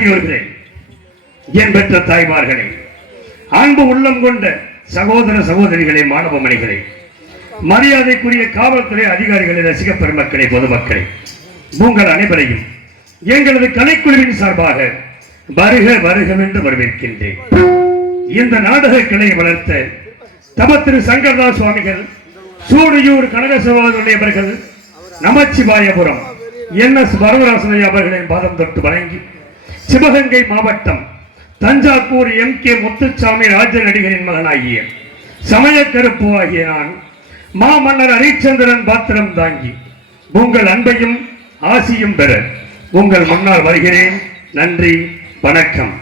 பெரியோர்களே, என் பெற்ற தாய்மார்களே, அன்பு உள்ளம் கொண்ட சகோதர சகோதரிகளே, மாணவ மணிகளே, மரியாதைக்குரிய காவல்துறை அதிகாரிகளே, ரசிக பெருமக்களே, பொதுமக்களே, உங்கள் அனைவரையும் எங்களது கலைக்குழுவின் சார்பாக வருக வருகவென்று வரவேற்கின்றேன். இந்த நாடக கிளையை வளர்த்த தம திரு சங்கரதாஸ் சுவாமிகள், சூடியூர் கனகசபாவுடைய அவர்கள், நமச்சிவாயபுரம் NS வரதராசனையா அவர்களின் பாதம் தொட்டு வணங்கி, சிவகங்கை மாவட்டம் தஞ்சாவூர் MK முத்துசாமி ராஜநடிகரின் மகனாகிய சமய கருப்பு ஆகிய நான் மாமன்னர் ஹரிச்சந்திரன் பாத்திரம் தாங்கி உங்கள் அன்பையும் ஆசியும் பெற உங்கள் முன்னால் வருகிறேன். நன்றி, வணக்கம்.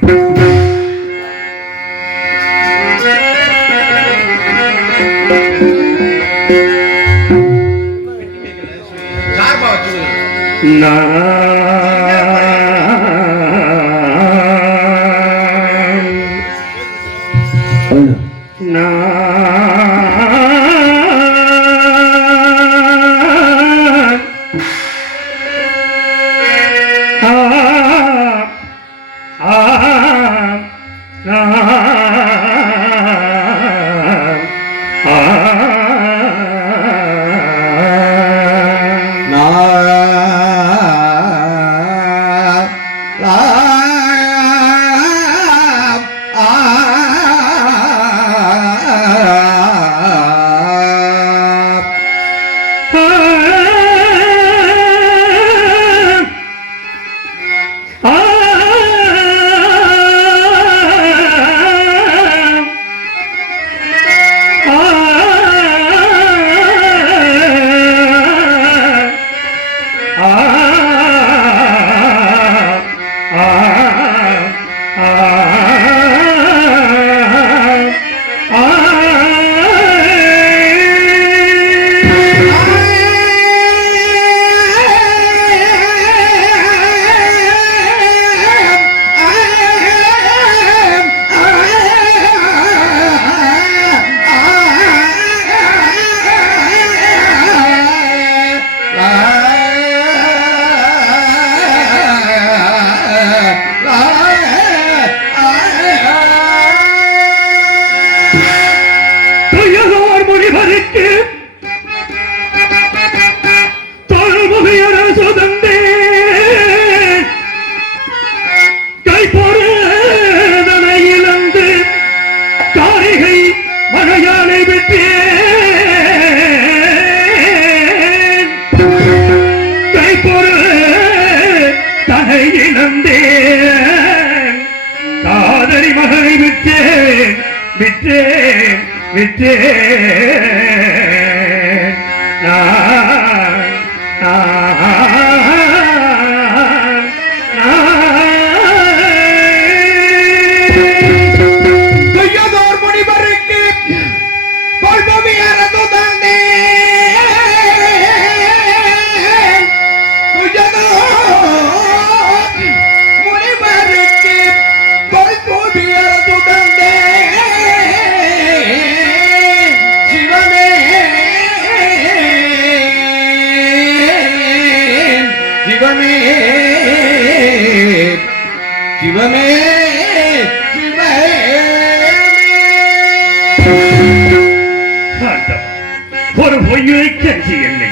ஒரு பொய்யை கஞ்சி என்னை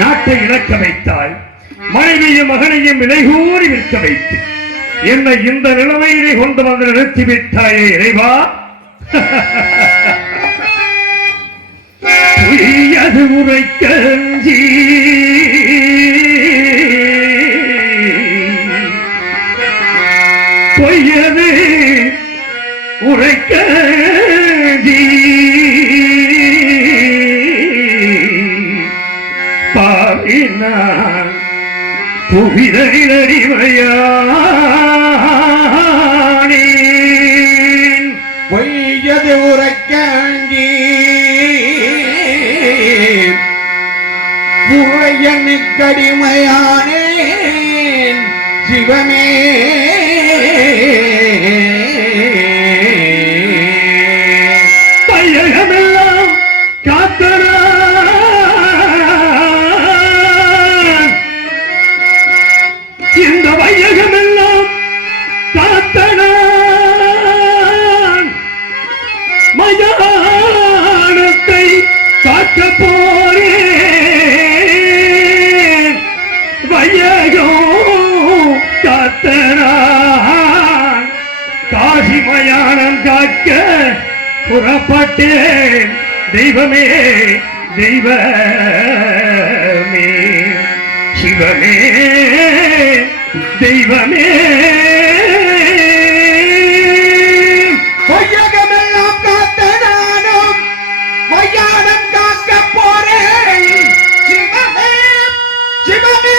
நாட்டை இழக்க வைத்தாய், மனைவியும் மகனையும் விலைகூறி விற்க வைத்து என்னை இந்த நிலைமையிலே கொண்டு வந்து நிறுத்திவிட்டாயே இறைவா. பொய்யது உரைக்கஞ்சி பொய்யது உரைக்கஞ்சி பாவினான் புவிதறிவயானேன். பொய்யது உரைக்கஞ்சி புகையனுக்கடிமையானேன் சிவமே. பையகமெல்லாம் காத்தனான் இந்த வையகமெல்லாம் புறப்பட்டேன் தெய்வமே தெய்வமே சிவமே தெய்வமே பொய்யகமெல்லாம் காத்த நானும் பொய்யானம் காக்க போறேன் சிவமே சிவமே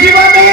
சிவமே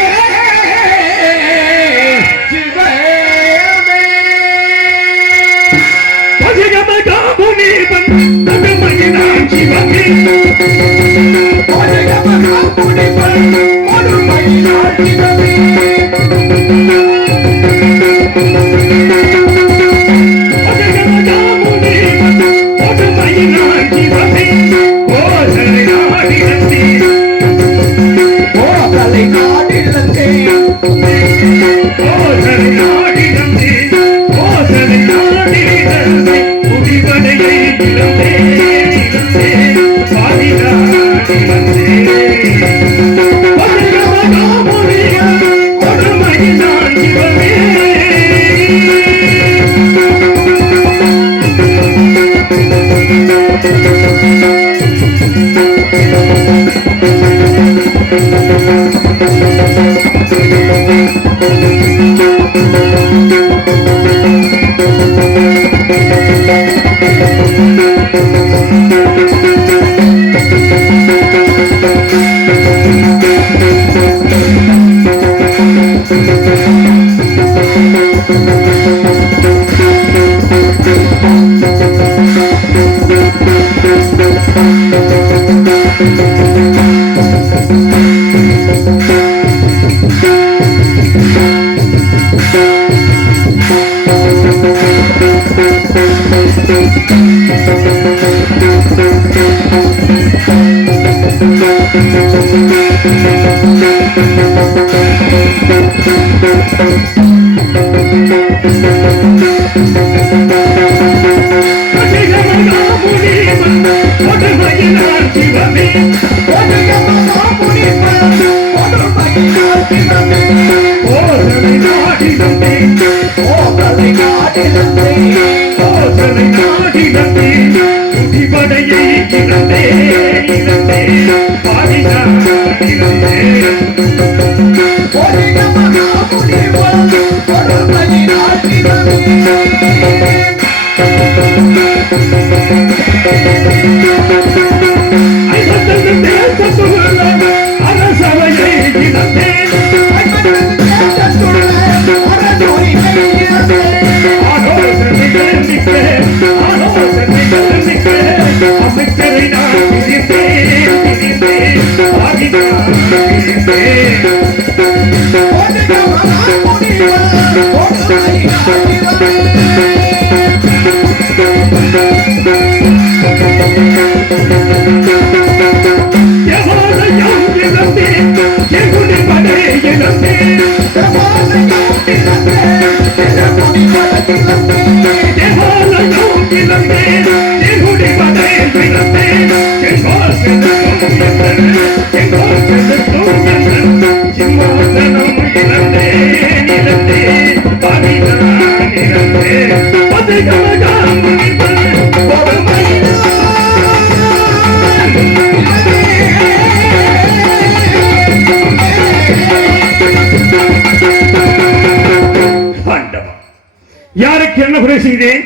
யாருக்கு என்ன குறை செய்தேன்?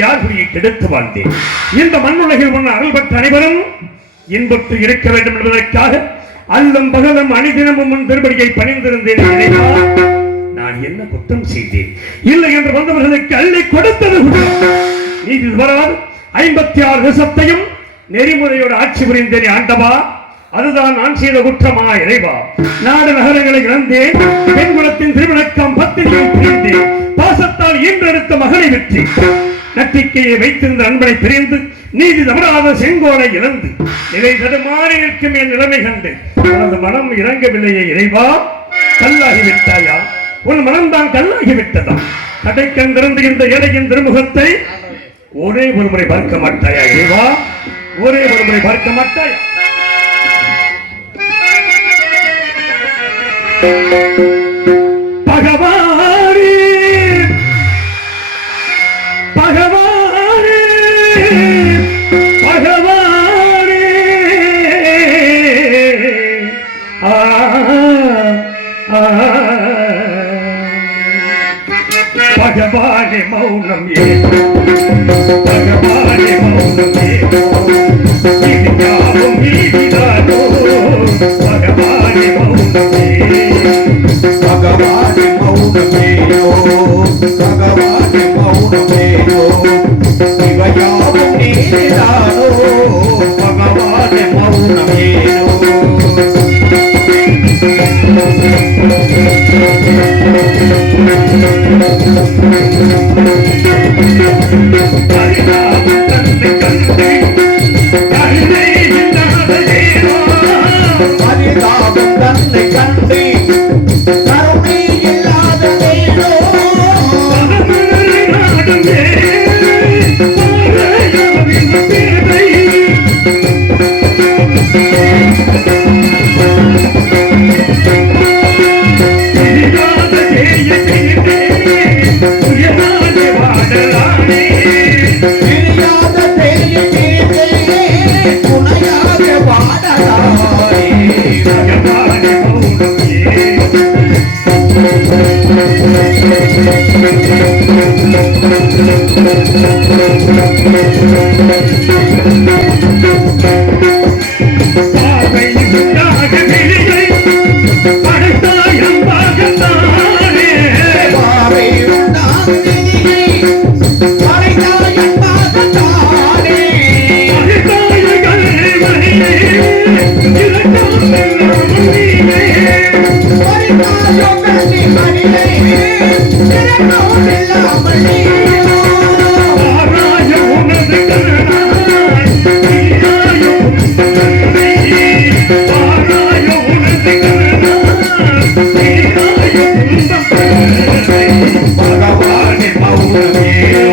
யார் குறையை கெடுத்து வாழ்ந்தேன்? இந்த மண்ணுலகில் உள்ள அருள் பெற்ற அனைவரும் இன்பத்து இருக்க வேண்டும் என்பதற்காக அல்லும் பகலும் அணிதினமும் முன் திருப்படியை பணிந்திருந்தேன். நான் என்ன குற்றம் செய்தேன்? இல்லை என்று வந்தவர்களுக்கு அள்ளி கொடுத்தது நீதி வராது 56 தேசத்தையும் நெறிமுறையோடு ஆட்சி புரிந்தேன் ஆண்டவா. அதுதான் நான் செய்த குற்றமா இறைவா? நாடு நகரங்களை இழந்தேன், பெண் குலத்தின் திருவிழக்கம் பத்தினியை பிரிந்தேன், பாசத்தால் ஈன்றெடுத்த மகளை வெற்றி நட்டிக்கையை வைத்திருந்த நண்பனை பிரிந்து நீதி தவறாத செங்கோலை இழந்து நிலை தடுமாறி நிற்கும் என் நிலைமை கண்டு உனது மனம் இறங்கவில்லையே இறைவா. கல்லாகிவிட்டாயா? உன் மனம்தான் கல்லாகிவிட்டதா? கடைக்கண்டிருந்து இந்த ஏழையின் திருமுகத்தை ஒரே ஒரு முறை பார்க்க மாட்டாயா இறைவா? ஒரே ஒரு முறை பார்க்க மாட்டாயா? பகவானே பகவானே பகவானே மௌனம் ஏதோ பகவானே மௌனம் ஏதோ இது யாவும் நீதிதானோ பகவானே மௌனமே பகவானே மௌனமேயோ பகவானே மௌனமேயோ இவையாவும் நீதானோ பகவானே மௌனமேயோ பரிதாபம் தன்னை கண்டு கருணை இல்லாததேனோ தெரியாத தெரியதே துணையாக வாடலாரே பகவானே மௌனமே பாவை உண்டாக விழியை படைத்தாயம் பாகத்தானே பாவை உண்டாங்கினியை படைத்தாயம் பாகத்தானே படைத்தாயங்கள் மணியே இரண்டாம் நீயே பரிதாயோ கண்ணி மணிலே இரண்டோ இல்லாமல் நீயோ ஆராய உனது கருணாய் நீராய உனது ஆராய உனது கருணாய் நீராய துன்பம் பகவானே மௌனமேயோ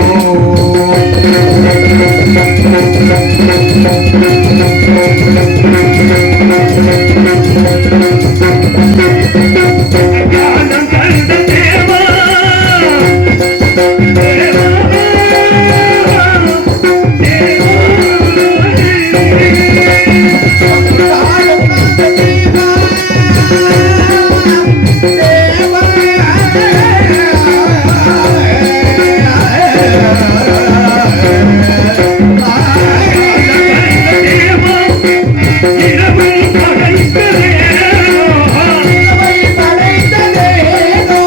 காலம் கண்ட தேவா தாயும் காந்த தேவா தேவா இரவு படைத்ததேனோ இவை படைத்ததேனோ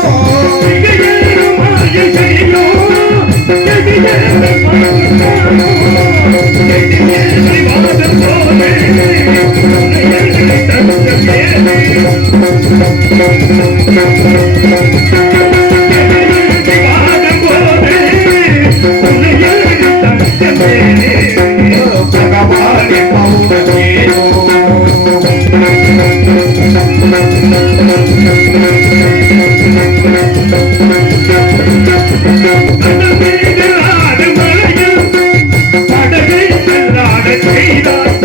மாயை செய்யோ வாதம் போலே வாதம் போலே பகவானே மௌனமேயோ படகை செல்லாட செய்தார்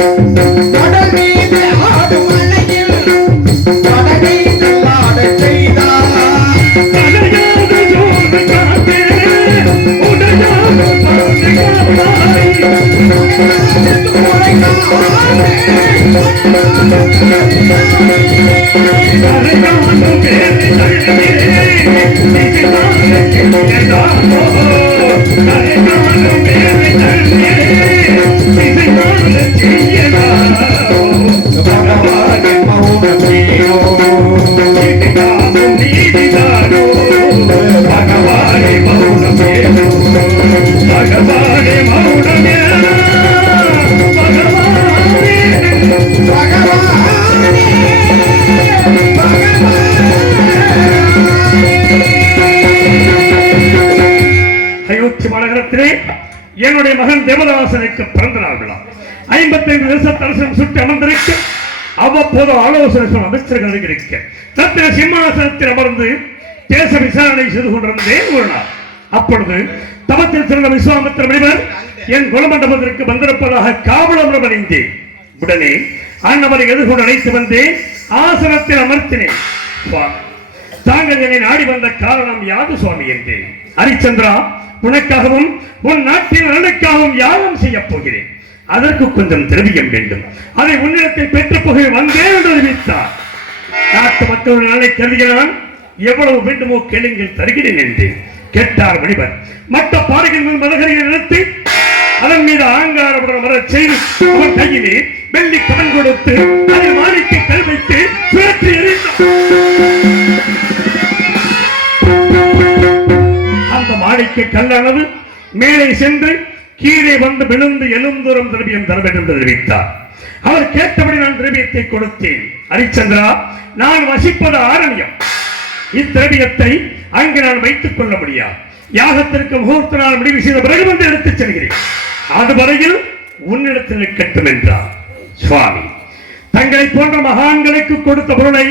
கடல் மீது ஆடும் அலையில் படகை தள்ளாடச் செய்தார் தலையாத சோறு காத்தே உடையாத பாதுகாப்பாய் கரைகாணும் பேரை தள்ளே திசைதான கிட்டதானோ கரைகாணும் பேரை தள்ளே திசைதான செய்யதானோ பகவானே மௌனமேயோ இதுதானும் நீதிதானோ பகவானே மௌனமேனோ பகவானே மௌனமேனோ பகவானே பகவானே அயோத்தி மாநகரத்திலே என்னுடைய மகன் தேவதாசனுக்கு பிறந்த நாள் விழா 55 தேசத்தரசன் சுற்றி அமர்ந்திருக்க அவ்வப்போது ஆலோசனை சொல்லும் அமைச்சர்கள் இருக்க சத்திர சிம்மாசனத்தில் அமர்ந்து தேச விசாரணை செய்து கொண்டிருந்தேன் ஒரு நாள். அப்பொழுது தவத்தில் சிறந்த விஸ்வாமித்திர முனிவர் என் குலமண்டபத்திற்கு வந்திருப்பதாக காவலம் அணிந்தேன். உடனே அண்ணவரை எதிர்கொண்டு அழைத்து வந்தேன். ஆசனத்தில் அமர்த்தினேன். தாங்கள் என்னை நாடி வந்த காரணம் யாது சுவாமி என்றேன். ஹரிச்சந்திரா, உனக்காகவும் உன் நாட்டின் நலனுக்காகவும் யாகம் செய்யப் போகிறேன். அதற்கு கொஞ்சம் திரவியம் வேண்டும். அதை உன்னிடத்தில் பெற்ற புகை வந்தேன் என்று அறிவித்தார். நாட்டு மக்களுடைய நலனை கருதுகிறான். எவ்வளவு வேண்டுமோ கேளுங்கள், தருகிறேன் என்று கேட்டார் முனிவர். மற்ற பாறைகள் மீது மலர்களை நிறுத்தி அதன் மீது ஆங்காரமுடன் மலர் செய்து அவர் கையிலே வெள்ளி கடன் கொடுத்து அதில் மாணிக்க கல் வைத்து சுழற்றி எறிந்தார். அந்த மாணிக்க கல்லானது மேலே சென்று கீழே வந்து விழுந்து எழுந்தூரம் திரவியம் தர வேண்டும் என்று தெரிவித்தார். அவர் கேட்டபடி நான் திரவியத்தை கொடுத்தேன். ஹரிச்சந்திரா, நான் வசிப்பது ஆரண்யம். இத்திரவியத்தை அங்கு நான் வைத்துக் கொள்ள முடியாது. யாகத்திற்கு முகூர்த்த நாள் முடிவு செய்த பிறகு வந்து எடுத்துச் செல்கிறேன். அதுவரையில் உன்னிடத்தில் இருக்கட்டும் என்றார். சுவாமி தங்களை போன்ற மகான்களுக்கு கொடுத்த பொருளை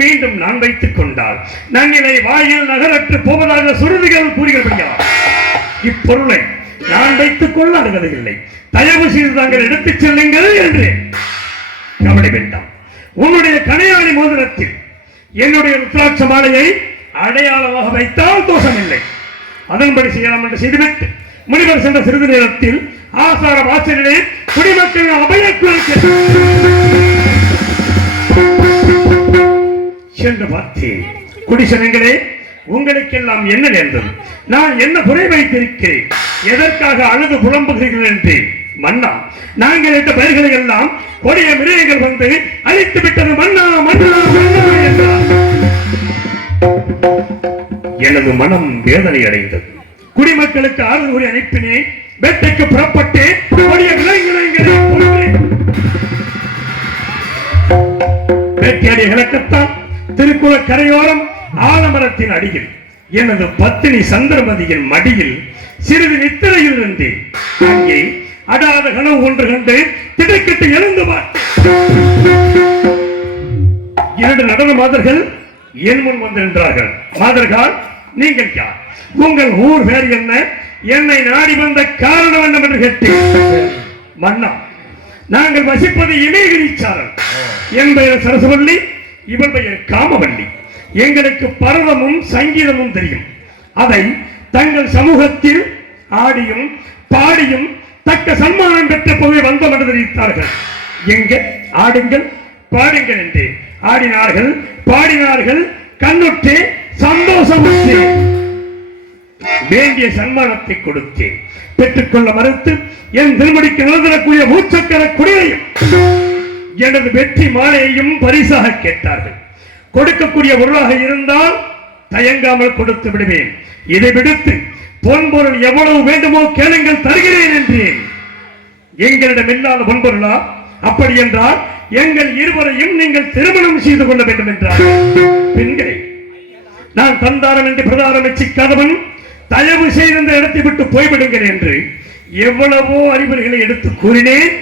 மீண்டும் நான் வைத்துக் கொண்டால் நன்னிலை வாயில் நகரற்று போவதாக சுருதிகள் கூறுகிறபடியார் இப்பொருளை நான் வைத்துக் கொள்ள அருகதில்லை. தயவு செய்து தாங்கள் எடுத்துச் செல்லுங்கள் என்று. கவலை வேண்டாம். உன்னுடைய கணையாளி மோதிரத்தில் என்னுடைய ருத்ராட்ச மாலையை அடையாளமாக வைத்தால் தோஷமில்லை. அதன்படி செய்யலாம் என்று செய்துவிட்டு முனிவர் சென்ற சிறிது நேரத்தில் ஆசார வாசலிலே குடிமக்களின் அபயக்குழுக்கு சென்று பார்த்தேன். குடிசனங்களே, உங்களுக்கெல்லாம் என்ன நேர்ந்தது? நான் என்ன குறை வைத்திருக்கிறேன்? எதற்காக அழுது புலம்புகிறீர்கள் என்று. மன்னா, நாங்கள் இட்ட பயிர்களை எல்லாம் கொடிய மிருகங்கள் வந்து அழித்து விட்டது. மன்னா மன்னா மன்னா என்றார். எனது மனம் வேதனை அடைந்தது. குடிமக்களுக்கு ஆறுதல் கூறி அனுப்பினேன். வேட்டைக்கு புறப்பட்டு கொடிய விலங்குகளை வேட்டையாடிய கிழக்கத்தான் திருக்குள கரையோரம் ஆலமரத்தின் அடியில் எனது பத்தினி சந்திரமதியின் மடியில் சிறிது நித்திரையில் இருந்தேன். அங்கே அடாத கனவு ஒன்று கண்டு திடுக்கிட்டு எழுந்து இரண்டு நடன மாதர்கள் என் முன் வந்து நின்றார்கள். மாதர்கள், நீங்கள் யார்? உங்கள் ஊர் பேர் என்ன? என்னை நாடி வந்த காரணம் என்ன என்று கேட்டேன். மன்னா, நாங்கள் வசிப்பது இமயகிரிச்சாரல். என் பெயர் சரசவல்லி, இவள் பெயர் காமவல்லி. எங்களுக்கு பரவமும் சங்கீதமும் தெரியும். அதை தங்கள் சமூகத்தில் ஆடியும் பாடியும் தக்க சன்மானம் பெற்ற போய் வந்தோம் என்று தெரிவித்தார்கள். எங்க ஆடுங்கள் பாடுங்கள் என்று ஆடினார்கள், பாடினார்கள். கண்ணுற்றே சந்தோஷமுற்றே வேண்டிய சன்மானத்தை கொடுத்தேன். பெற்றுக்கொள்ள மறுத்து என் திருமணிக்கு நிலந்தரக்கூடிய மூச்சக்கர குடியையும் எனது வெற்றி மாலையையும் பரிசாக கேட்டார்கள். கொடுக்கக்கூடிய பொருளாக இருந்தால் தயங்காமல் கொடுத்து விடுவேன். இதை விடுத்து பொன்பொருள் எவ்வளவு வேண்டுமோ கேளுங்கள், தருகிறேன் என்றேன். எங்களிடம் இல்லாத பொன்பொருளா? அப்படி என்றால் எங்கள் இருவரையும் நீங்கள் திருமணம் செய்து கொள்ள வேண்டும் என்றார். பெண்களை நான் தந்தாரம் என்று பிரதாரம் வச்சிக்காதவன் தயவு செய்து இந்த இடத்தை விட்டு போய்விடுங்கள் என்று எவ்வளவோ அறிவுரைகளை எடுத்து கூறினேன்.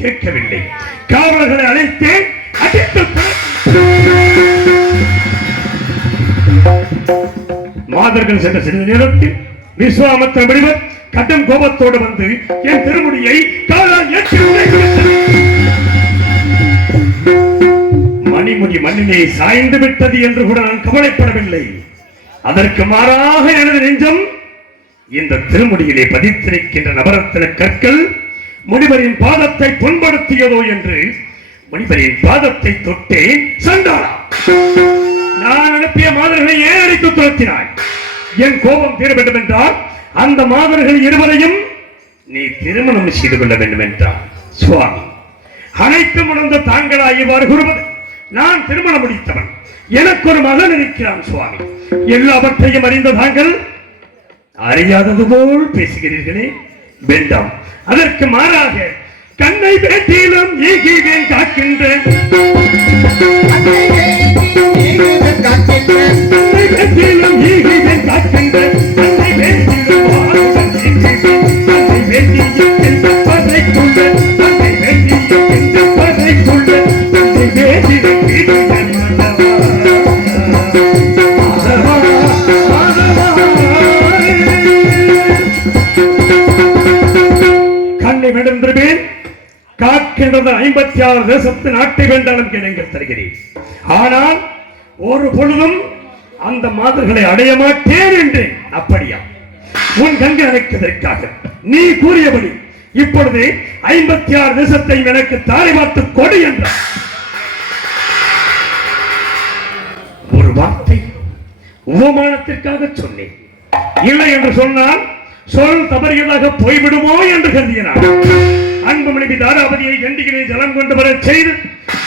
கேட்கவில்லை. காவலர்களை அழைத்தேன். மாதர்கள் சென்ற சிறிது நேரத்தில் விஸ்வாமித்திர முனிவர் கடும் கோபத்தோடு வந்து என் திருமுடியை காலால் மணிமுடி மண்ணிலே சாய்ந்து விட்டது என்று கூட நான் கவலைப்படவில்லை. அதற்கு மாறாக எனது நெஞ்சம் இந்த திருமுடியிலே பதித்திருக்கின்ற நவரத்தின கற்கள் முனிவரின் பாதத்தை புண்படுத்தியதோ என்று முனிவரின் பாதத்தை தொட்டேன். சண்டாளா, நான் அனுப்பிய மாதர்களை ஏன் அடித்து துரத்தினாய்? என் கோபம் தீர வேண்டும் என்றால் அந்த மாதர்கள் இருவரையும் நீ திருமணம் செய்து கொள்ள வேண்டும் என்றார். சுவாமி, அனைத்தும் உணர்ந்த தாங்களா இவ்வாறு கூறுவது? நான் திருமணம் முடித்தவன். எனக்கு ஒரு மகன் இருக்கிறான். சுவாமி, எல்லாவற்றையும் அறிந்த தாங்கள் அறியாதது போல் பேசுகிறீர்களே. வேண்டாம். அதற்கு மாறாக கண்ணை பேட்டியிலும் ஈகிவேன் காக்கின்ற காக்கின்றது 56 தேசத்து நாட்டை வேண்டாலும் கேளுங்கள், தருகிறேன். ஆனால் ஒரு பொழுதும் அந்த மாதர்களை அடைய மாட்டேன் என்று. அப்படியா? உன் கங்கை அணைப்பதற்காக நீ கூறியபடி இப்பொழுது 56 தேசத்தை எனக்கு தாரை பார்த்து கொடு என்றார். ஒரு வார்த்தை உபமானத்திற்காக சொன்னேன். இல்லை என்று சொன்னால் சொல் தவறியதாக போய்விடுமோ என்று கருதினார். அன்பு மனைவி தாராபதியை கண்டிகளே ஜலம் கொண்டு வர செய்து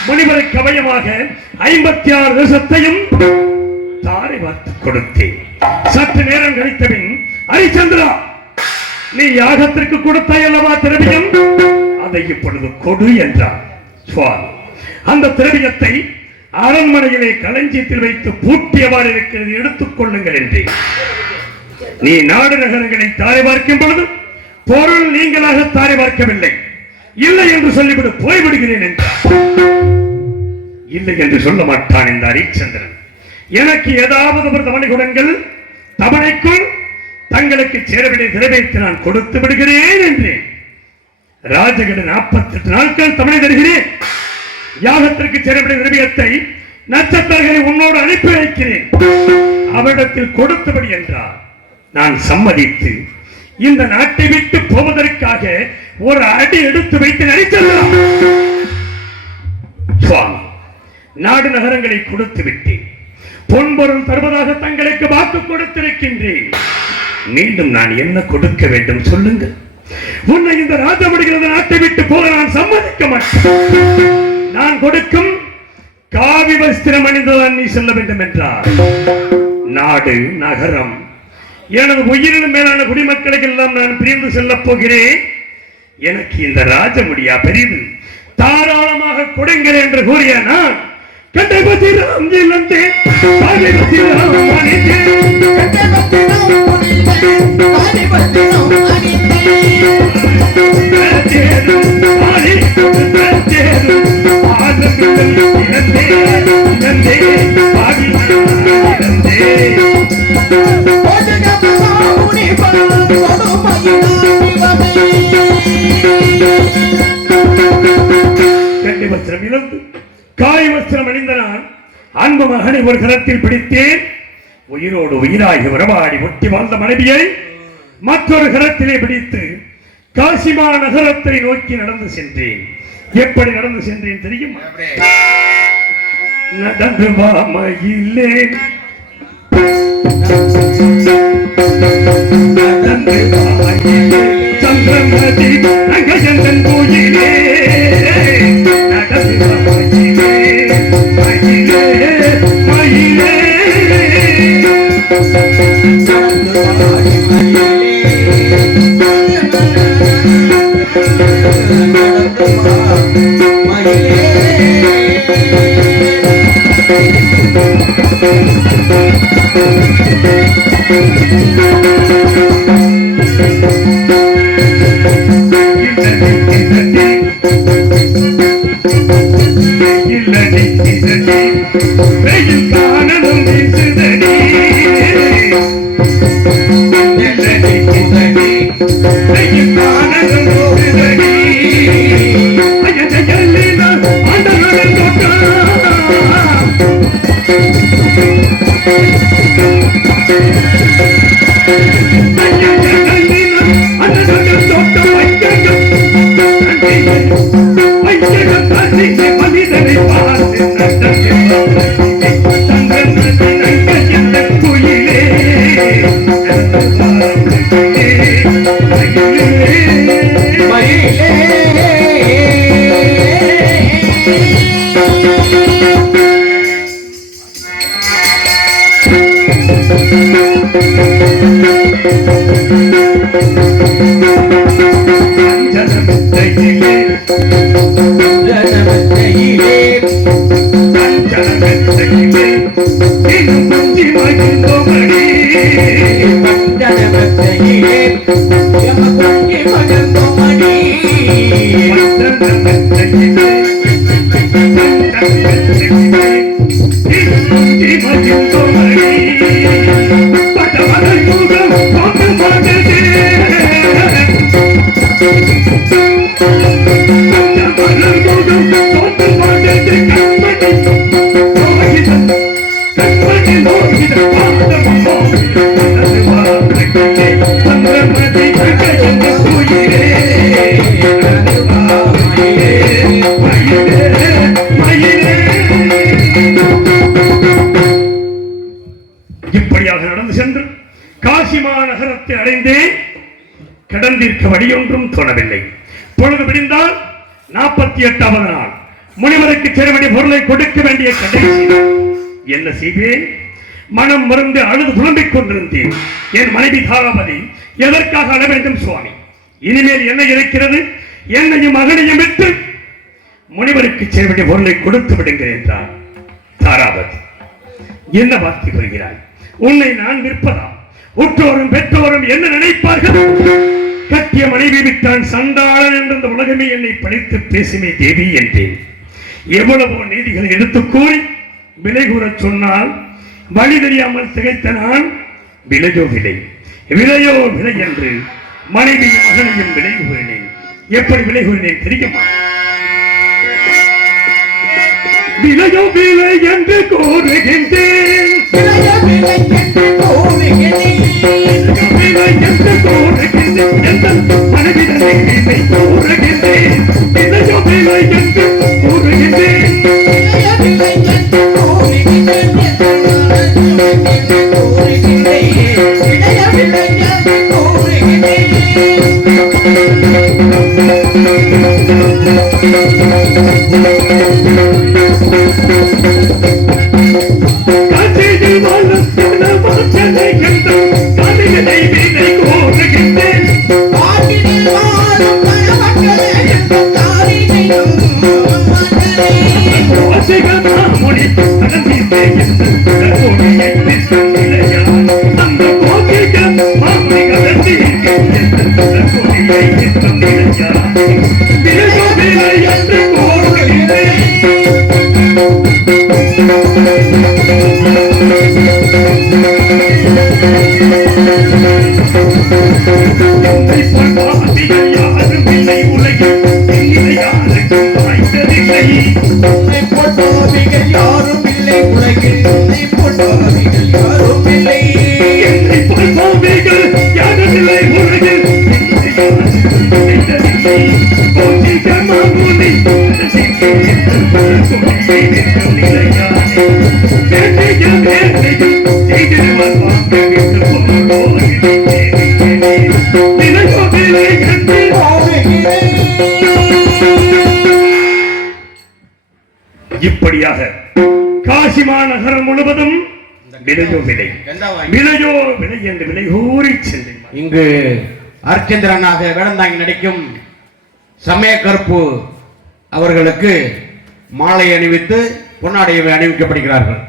முனிவரை கவயமாக 56 தேசத்தையும் தாரை பார்த்து கொடுத்தேன். சற்று நேரம் கழித்தபின் ஹரிச்சந்திரா, நீ யாகத்திற்கு கொடுத்தாய் அல்லவா திரவியம், அதை இப்பொழுது கொடு என்றார். சுவாமி, அந்த திரவியத்தை அரண்மனையிலே களஞ்சியத்தில் வைத்து பூட்டியவாறு இருக்கிறது, எடுத்துக் கொள்ளுங்கள் என்றேன். நீ நாடு நகரங்களை தாரை பார்க்கும் பொழுது பொருள் நீங்களாக தாரை பார்க்கவில்லை. இல்லை என்று சொல்லிவிடு, போய்விடுகிறேன் என்றார். இல்லை என்று சொல்ல மாட்டான் இந்த ஹரிச்சந்திரன். எனக்கு ஏதாவது ஒரு தவணை கொடுங்கள், தவணைக்குள் தங்களுக்கு சேரவில்லை திரவியத்தை நான் கொடுத்து விடுகிறேன் என்றேன். ராஜகட 48 நாட்கள் தவணை தருகிறேன். யாகத்திற்கு சேரவில்லை திரவியத்தை நட்சத்திரங்களை உன்னோடு அனுப்பி வைக்கிறேன், அவரிடத்தில் கொடுத்தபடி என்றார். நான் சம்மதித்து இந்த நாட்டை விட்டு போவதற்காக ஒரு அடி எடுத்து வைத்து நடித்தலாம். சுவாமி, நாடு நகரங்களை கொடுத்து விட்டேன், பொன்பொருள் தருவதாக தங்களுக்கு வாக்கு கொடுத்திருக்கின்றேன். மீண்டும் நான் என்ன கொடுக்க வேண்டும் சொல்லுங்கள். உன்னை இந்த ராஜமடிகளது நாட்டை விட்டு போக நான் சம்மதிக்க மாட்டேன். நான் கொடுக்கும் காவி வஸ்திரம் அணிந்துதான் நீ செல்ல வேண்டும் என்றார். நாடு நகரம் எனது உயிரினும் மேலான குடிமக்களுக்கு எல்லாம் நான் பிரிந்து செல்ல போகிறேன். எனக்கு இந்த ராஜமுடியா பெரிது, தாராளமாக கொடுங்கள் என்று கூறிய நான் கண்டபத்திரம் இழந்து காவிபத்திரம் அணிந்தேன். கண்டி வஸ்திரம் இழந்து காய் வஸ்திரம் அணிந்த நான் அன்பு மகனை ஒரு கரத்தில் பிடித்தேன். உயிரோடு உயிராகி உறவாடி ஒட்டி வாழ்ந்த மனைவியை மற்றொரு கரத்திலே பிடித்து காசிமா நகரத்தை நோக்கி நடந்து சென்றேன். எப்படி நடந்து சென்றேன் தெரியுமா? நடந்து வாமையிலே நடந்து வாமையிலே சந்திரமதி ரங்கஜந்தன் கோயிலே நடந்து வாமையிலே மயிலே மயிலே வெயில் காணலும் வீசுதடி வெயில் காணலும் வீசுதடி ஆண்டவன் தோட்டம் மனிதனை பார்த்து குயிலே எனக்கு வழியொன்றும் தோணவில்லை. பொழுது விடிந்தால் 48வது நாள் முனிவருக்கு சேரவேண்டிய பொருளை கொடுக்க வேண்டிய கடைசி நாள். என்ன செய்வேன்? மனம் மருந்து அழுது புலம்பிக் கொண்டிருந்தேன். என் மனைவி தாராபதி எதற்காக அழ வேண்டும் சுவாமி? இனிமேல் என்ன இருக்கிறது? என்னையும் மகனையும் விட்டு முனிவருக்கு சேர வேண்டிய பொருளை கொடுத்து விடுங்கள் என்றார். தாராபதி, என்ன வார்த்தை கூறுகிறாய்? உன்னை நான் விற்பதா? உற்றோரும் பெற்றோரும் என்ன நினைப்பார்கள்? கட்டிய மனைவி விட்டான் சண்டாளன் என்ற இந்த உலகமே என்னை பழித்து பேசுமே தேவி என்றேன். எவ்வளவோ நீதிகளை எடுத்துக் கூறி விலை கூறச் சொன்னால் வழி தெரியாமல் திகைத்த நான் விலையோ விலை, விலையோ விலை என்று மனைவியும் மகனையும் விலை கூறினேன். எப்படி விலை கூறினேன் தெரியுமா? விலையோ விலை என்று கூறுகின்றேன், விலை என்று கூறுகின்றேன், எந்த மனைவிடனை விலை கூறுகின்றேன், விலையோ விலை என்று கூறுகின்றேன். காட்சியில் வாழும் வாசனை கண்ட காவிகளை விலை கூறுகின்றேன், காவியில் வாழும் மாமுனி கடந்தே என்று கொடியை நிலையா அந்த கோதிக மாமுனி கடந்தே என்று கொடியை நிலையா விலையோ விலை என்று கூறுகின்றேன். யாரும் இல்லை உலகில் யாருக்கும் வாய்ந்ததில்லை, யாரும் இல்லை உலகில் யாரும் இல்லை, என்னை போல் கோவிகள் யாரும் இல்லை உலகில் கோதிக மாமுனி இப்படியாக காசி மாநகரம் முழுவதும் விலையோ விலை, விலையோ விலை என்று விலை கூறி சென்றேன். இங்கு அர்ச்சந்திரனாக வேடந்தாங்கி நடிக்கும் சமய கருப்பு அவர்களுக்கு மாலை அணிவித்து பொன்னாடை அணிவிக்கப்படுகிறார்கள்.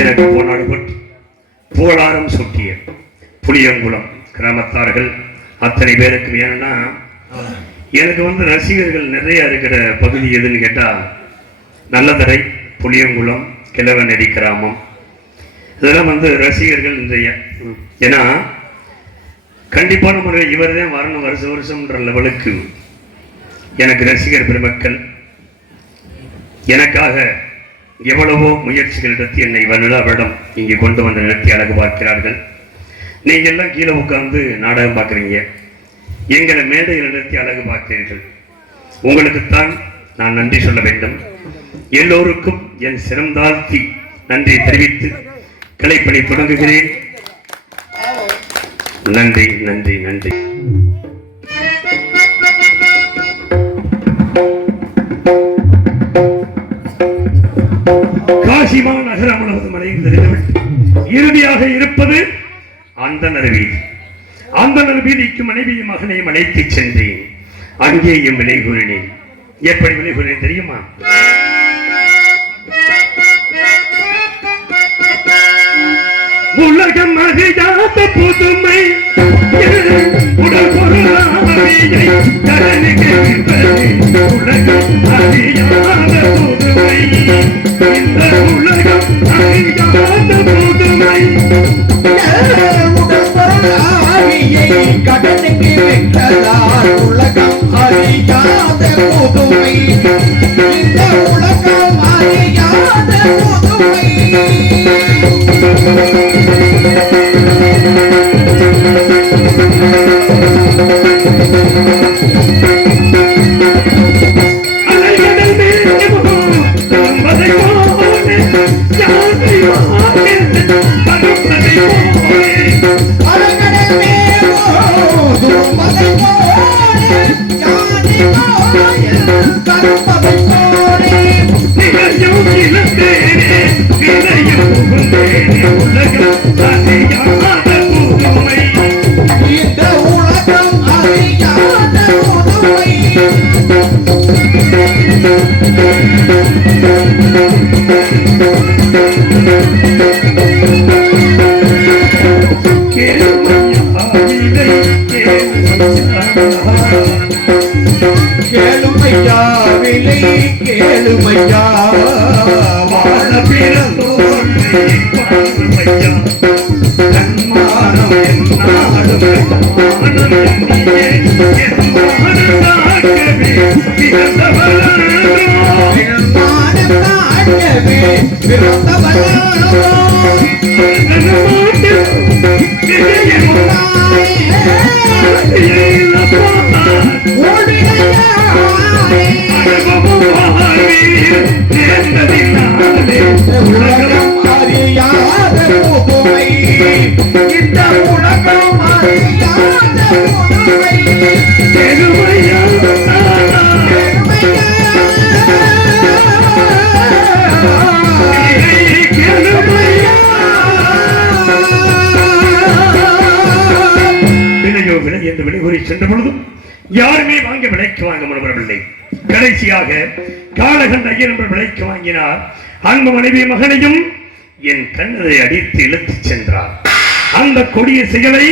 எனக்கு பொன்னாடு போட்டு போலாரம் சுட்டிய புளியங்குளம் கிராமத்தார்கள் அத்தனை பேருக்கும். ஏன்னா எனக்கு ரசிகர்கள் நிறைய இருக்கிற பகுதி எதுன்னு கேட்டா நல்லதரை, புளியங்குளம், கிழவநெறி கிராமம், இதெல்லாம் ரசிகர்கள் நிறைய. ஏன்னா கண்டிப்பான முறையில் இவர் தான் வரணும் வருஷம்ன்ற லெவலுக்கு எனக்கு ரசிகர் பெருமக்கள் எனக்காக எவ்வளவோ முயற்சிகள் எடுத்து என்னை வருடம் இங்கே கொண்டு வந்து நிறுத்தி அழகு பார்க்கிறார்கள். நீங்க எல்லாம் கீழே உட்கார்ந்து நாடகம் பார்க்குறீங்க, எங்களை மேடையில் நிறுத்தி அழகு பார்க்கிறீர்கள். உங்களுக்குத்தான் நான் நன்றி சொல்ல வேண்டும். எல்லோருக்கும் என் சிரம் தாழ்த்தி நன்றி தெரிவித்து கலைப்பணி தொடங்குகிறேன். நன்றி நன்றி நன்றி. காசிமா நகரம் முழுவதும் அடைந்திருந்துவிட்டு இறுதியாக இருப்பது அந்தனர் வீதி. அந்தனர் வீதிக்கு மனைவியும் மகனையும் அழைத்து சென்றேன். அங்கேயும் விலை கூறினேன். எப்படி விலை கூறினேன் தெரியுமா? உலகம் அறியாத புதுமை உடல் பொருளாவியை கடனுக்கு உலகம் அறியாத புதுமை, இந்த உலகம் அறியாத புதுமை, உடல் பொருளாவியை கடனுக்கு விட்டதால் உலகம் அறியாத புதுமை, இந்த உலகம் அறியாத புதுமை. அலைகடல் மேலே என்பதை போல யாரும் நிலையும் இழந்தேனே நிலையும் புகுந்தேனே உலகம் அறியாத புதுமை இந்த உலகம் அறியாத புதுமை கேளுமையா விலை கேளுமையா வாழ பிறந்தோர் பார்வையா தன்மானம் என்னாலும் மானம் எண்ணியே என் மானதாகவே பிறந்தவளானோ மானதாகவே பிறந்தவளானோ உலகம் அறியாத புதுமை இந்த உலகம் அறியாத புதுமை விலையோ விலை என்று விலை கூறி சென்ற பொழுதும் யாருமே வாங்க விலைக்கு வாங்க முன்வரவில்லை. கடைசியாக காலகண்ட ஐயர் என்ற விலைக்கு வாங்கினார். அன்பு மனைவி மகனையும் என் கண்ணதை அடித்து இழுத்துச் சென்றார். அந்த கொடிய செயலை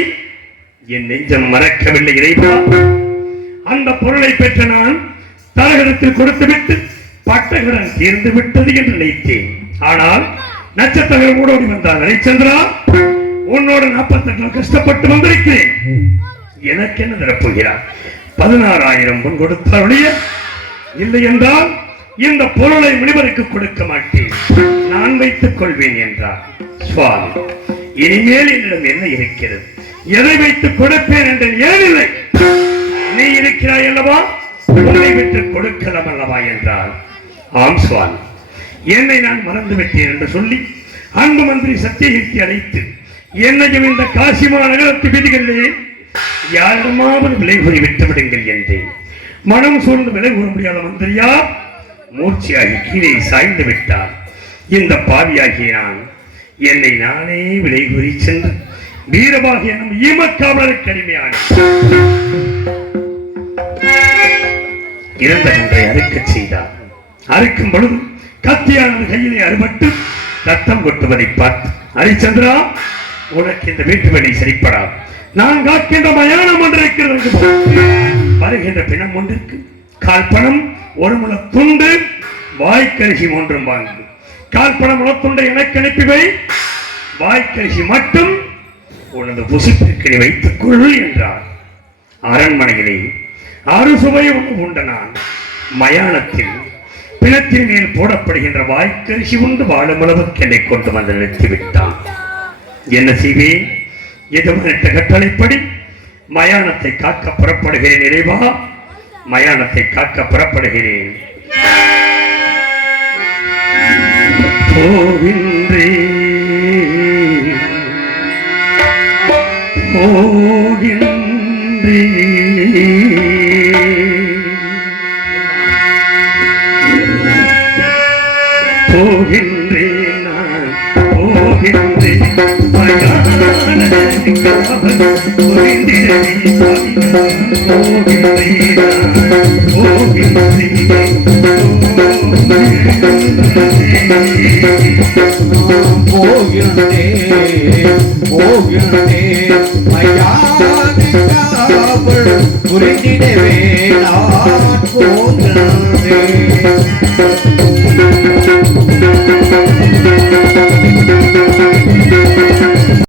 என் நெஞ்சம் மறக்கவில்லை. இறைவா, அந்த பொருளை பெற்ற நான் தரகத்தில் கொடுத்துவிட்டு பட்டகடன் தீர்ந்து விட்டது என்று நினைத்தேன். ஆனால் நட்சத்திரங்கள் ஓடோடி வந்தார். ஹரிச்சந்திரா, உன்னோட 48 கஷ்டப்பட்டு வந்திருக்கிறேன், எனக்கு என்ன தரப்போகிறார்? 16,000 பொன் கொடுத்தாருடைய, இல்லை என்றால் இந்த பொருளை முனிவருக்கு கொடுக்க மாட்டேன், நான் வைத்துக் கொள்வேன் என்றார். சுவாமி, இனிமேல் என்னிடம் என்ன இருக்கிறது? எதை வைத்துக் கொடுப்பேன் என்று ஏனில்லை. நீ இருக்கிறாய் அல்லவா, உன்னை விட்டு கொடுக்கலாம் அல்லவா என்றார். ஆம் சுவாமி, என்னை நான் மறந்துவிட்டேன் என்று சொல்லி அன்பு மந்திரி சத்தியகீர்த்தி அழைத்து என்னையும் இந்த காசிமா நகரத்து வீதிகளிலே யாரிடமாவது விலை கூறி விட்டு விடுங்கள் என்றேன். மனம் சூழ்ந்து விலை கூற முடியாத மந்திரியார் மூர்ச்சியாகி கீழே சாய்ந்து விட்டார். இந்த பாவியாகிய நான் என்னை நானே விலை கூறி சென்று வீரபாக என்னும் ஈமக்காவலருக்கு அடிமையான இறந்த கன்றை அறுக்கச் செய்தார். அறுக்கும் பொழுது கத்தியானது கையிலே அறுபட்டு ரத்தம் கொட்டுவதை பார்த்து, ஹரிச்சந்திரா, உனக்கு இந்த வீட்டு வேலை சரிப்படாது, நான் காக்கின்ற மயானம் ஒன்று இருக்கிறது, வருகின்ற பிணம் ஒன்றிற்கு கால்பணம் 1 முழ துண்டு வாய்க்கரிசி ஒன்றும் வாங்கு, கால்பணம் முழத்துண்டை எனக்கு அனுப்பிவை, வாய்க்கரிசி மட்டும் உனது புசிப்பிற்கு வைத்துக் கொள் என்றார். அரண்மனையிலே அறுசுவை உண்ட நான் மயானத்தில் பிணத்தின் மேல் போடப்படுகின்ற வாய்க்கரிசி உண்டு வாழும் அளவுக்கு என்னை கொண்டு வந்து நிறுத்திவிட்டான். என்ன செய்வேன்? எதுமற்ற கட்டளைப்படி மயானத்தை காக்க புறப்படுகிறேன். இறைவா, மயானத்தை காக்க புறப்படுகிறேன். போகின்றேன் நான் போகின்றேன் மயானத்தை காவல் புரிந்திடவே நான் போகின்றேன்.